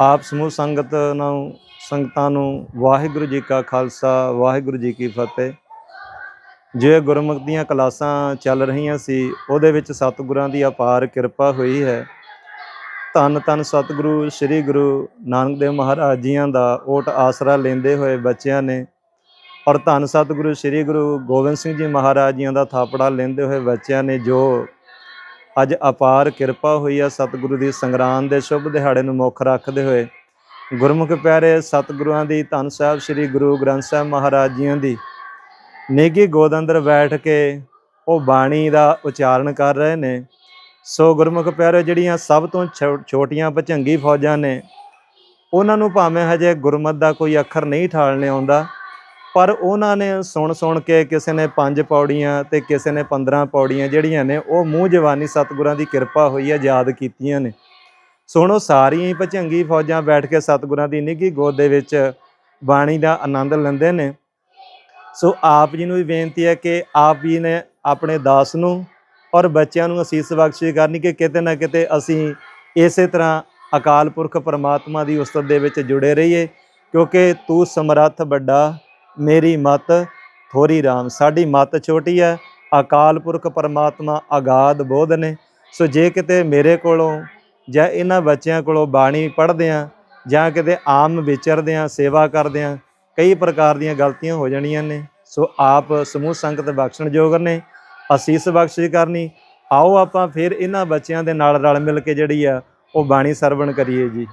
ਆਪ ਸਮੂਹ ਸੰਗਤ ਨੂੰ ਸੰਗਤਾਂ ਨੂੰ ਵਾਹਿਗੁਰੂ ਜੀ ਕਾ ਖਾਲਸਾ, ਵਾਹਿਗੁਰੂ ਜੀ ਕੀ ਫਤਿਹ। ਜਿਵੇਂ ਗੁਰਮੁਖ ਦੀਆਂ ਕਲਾਸਾਂ ਚੱਲ ਰਹੀਆਂ ਸੀ, ਉਹਦੇ ਵਿੱਚ ਸਤਿਗੁਰਾਂ ਦੀ ਅਪਾਰ ਕਿਰਪਾ ਹੋਈ ਹੈ। ਧੰਨ ਧੰਨ ਸਤਿਗੁਰੂ, ਸ੍ਰੀ ਗੁਰੂ ਨਾਨਕ ਦੇਵ ਮਹਾਰਾਜ ਜੀਆਂ ਦਾ ਓਟ ਆਸਰਾ ਲੈਂਦੇ ਹੋਏ ਬੱਚਿਆਂ ਨੇ ਔਰ ਧੰਨ ਸਤਿਗੁਰੂ, ਸ੍ਰੀ ਗੁਰੂ ਗੋਬਿੰਦ ਸਿੰਘ ਜੀ ਮਹਾਰਾਜ ਜੀਆਂ ਦਾ ਥਾਪੜਾ ਲੈਂਦੇ ਹੋਏ ਬੱਚਿਆਂ ਨੇ ਜੋ ਅੱਜ ਅਪਾਰ ਕਿਰਪਾ ਹੋਈ ਆ ਸਤਿਗੁਰੂ ਦੀ ਸੰਗਰਾਂਦ ਦੇ ਸ਼ੁਭ ਦਿਹਾੜੇ ਨੂੰ ਮੁੱਖ ਰੱਖਦੇ ਹੋਏ। ਗੁਰਮੁਖ ਪਿਆਰੇ ਸਤਿਗੁਰਾਂ ਦੀ ਧੰਨ ਸਾਹਿਬ ਸ੍ਰੀ ਗੁਰੂ ਗ੍ਰੰਥ ਸਾਹਿਬ ਮਹਾਰਾਜ ਜੀਆਂ ਦੀ। ਨੇਗੀ ਗੋਦ ਅੰਦਰ ਬੈਠ ਕੇ ਉਹ ਬਾਣੀ ਦਾ ਉਚਾਰਨ ਕਰ ਰਹੇ ਨੇ। ਸੋ ਗੁਰਮੁਖ ਪਿਆਰੇ ਜਿਹੜੀਆਂ ਸਭ ਤੋਂ ਛੋ- ਛੋਟੀਆਂ ਭਚੰਗੀ ਫੌਜਾਂ ਨੇ, ਉਹਨਾਂ ਨੂੰ ਭਾਵੇਂ ਹਜੇ ਗੁਰਮਤ ਦਾ ਕੋਈ ਅੱਖਰ ਨਹੀਂ ਠਾਲਣੇ ਆਉਂਦਾ ਪਰ ਉਹਨਾਂ ਨੇ ਸੁਣ ਸੁਣ ਕੇ ਕਿਸੇ ਨੇ ਪੰਜ ਪੌੜੀਆਂ ਤੇ ਕਿਸੇ ਨੇ 15 ਪੌੜੀਆਂ ਜਿਹੜੀਆਂ ਨੇ, ਉਹ ਮੂੰਹ ਜਵਾਨੀ ਸਤਿਗੁਰਾਂ ਦੀ ਕਿਰਪਾ ਹੋਈ ਹੈ ਯਾਦ ਕੀਤੀਆਂ ਨੇ। ਸੁਣੋ, ਸਾਰੀਆਂ ਹੀ ਭਚੰਗੀ ਫੌਜਾਂ ਬੈਠ ਕੇ ਸਤਿਗੁਰਾਂ ਦੀ ਨਿੱਘੀ ਗੋਦ ਦੇ ਵਿੱਚ ਬਾਣੀ ਦਾ ਆਨੰਦ ਲੈਂਦੇ ਨੇ। ਸੋ ਆਪ ਜੀ ਨੂੰ ਵੀ ਬੇਨਤੀ ਹੈ ਕਿ ਆਪ ਜੀ ਨੇ ਆਪਣੇ ਦਾਸ ਨੂੰ ਔਰ ਬੱਚਿਆਂ ਨੂੰ ਅਸੀਸ ਬਖਸ਼ਿਸ਼ ਕਰਨੀ ਕਿ ਕਿਤੇ ਨਾ ਕਿਤੇ ਅਸੀਂ ਇਸੇ ਤਰ੍ਹਾਂ ਅਕਾਲ ਪੁਰਖ ਪਰਮਾਤਮਾ ਦੀ ਉਸਤਤ ਦੇ ਵਿੱਚ ਜੁੜੇ ਰਹੀਏ, ਕਿਉਂਕਿ ਤੂੰ ਸਮਰੱਥ ਵੱਡਾ ਮੇਰੀ ਮਤ ਥੋਰੀ ਰਾਮ। ਸਾਡੀ ਮਤ ਛੋਟੀ ਹੈ ਅਕਾਲ ਪੁਰਖ ਪਰਮਾਤਮਾ ਅਗਾਧ ਬੋਧ ਨੇ। ਸੋ ਜੇ ਕਿਤੇ ਮੇਰੇ ਕੋਲੋਂ ਜਾਂ ਇਹਨਾਂ ਬੱਚਿਆਂ ਕੋਲੋਂ ਬਾਣੀ ਪੜ੍ਹਦੇ ਆ, ਜਾਂ ਕਿਤੇ ਆਮ ਵਿਚਰਦੇ ਆ, ਸੇਵਾ ਕਰਦੇ ਆ, ਕਈ ਪ੍ਰਕਾਰ ਦੀਆਂ ਗਲਤੀਆਂ ਹੋ ਜਾਣੀਆਂ ਨੇ। ਸੋ ਆਪ ਸਮੂਹ ਸੰਗਤ ਬਖਸ਼ਣਯੋਗ ਨੇ। ਅਸੀਸ ਬਖਸ਼ਿਸ਼ ਕਰਨੀ। ਆਓ ਆਪਾਂ ਫਿਰ ਇਹਨਾਂ ਬੱਚਿਆਂ ਦੇ ਨਾਲ ਰਲ ਮਿਲ ਕੇ ਜਿਹੜੀ ਆ, ਉਹ ਬਾਣੀ ਸਰਵਣ ਕਰੀਏ ਜੀ।